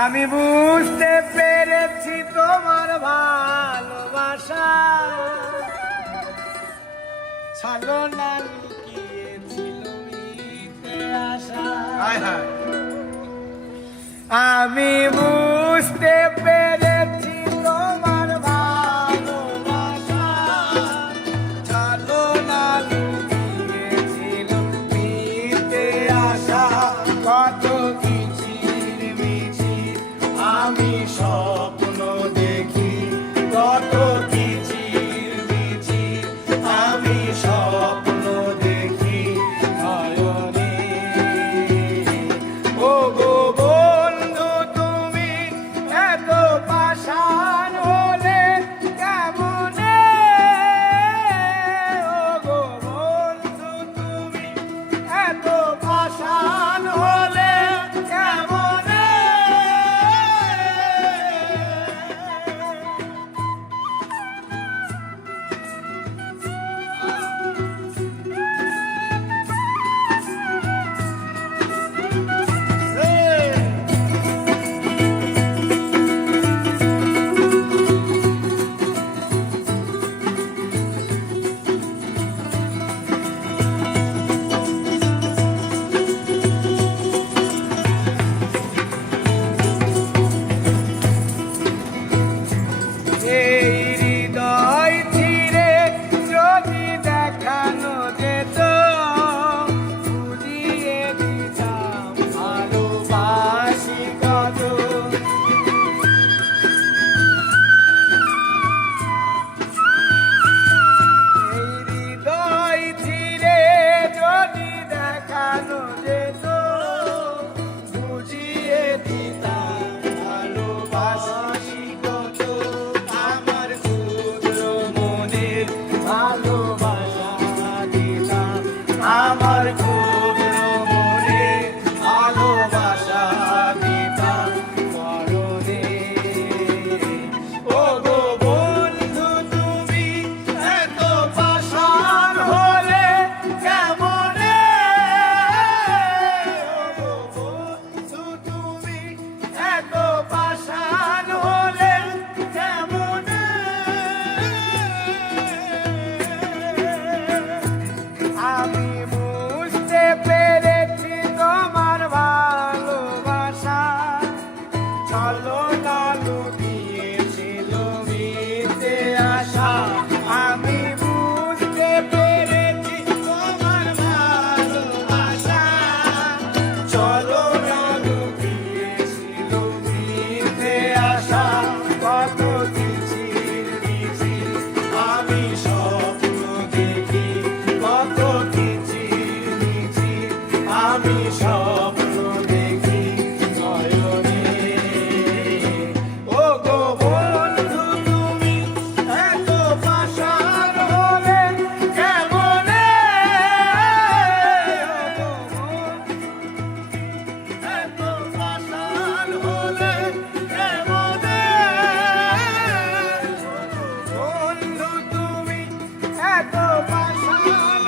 আমি বুঝতে পেরেছি তোমার ভালোবাসা ছলনা লুকিয়েছিল মিথ্যে আশা। আমি বুঝতে পেরেছি তোমার ভালোবাসা ছলনা লুকিয়েছিল মিথ্যে আশা। কত আমি স্বপ্ন দেখি কত কিচির মিচির আমি স্বপ্ন দেখি নয়নে। ও গো বন্ধু তুমি এত পাষাণ হলে কেমনে? ও গো বন্ধু তুমি এত পাষাণ হলে কেমনে? আমার ক্ষুদ্র মনে ভালোবাসা দিতাম মরণে। ও গো বন্ধু তুমি এত পাষাণ হলে কেমনে? ও গো বন্ধু তুমি এত পাষাণ হলে কেমনে? আমি বুঝতে পেরেছি তোমার ভালোবাসা ছলনা লুকিয়েছিল মিথ্যে আশা। আমি বুঝতে পেরেছি তোমার ভালোবাসা ছলনা লুকিয়েছিল মিথ্যে আশা। কত কিচির মিচির আমি স্বপ্ন দেখি কত কিচির মিচির আমি স্বপ্ন দেখি নয়নে। ও গো বন্ধু তুমি এত পাষাণ হলে কেমনে? ও গো এত পাষাণ হলে কেমনে? বন্ধু তুমি এত পাষাণ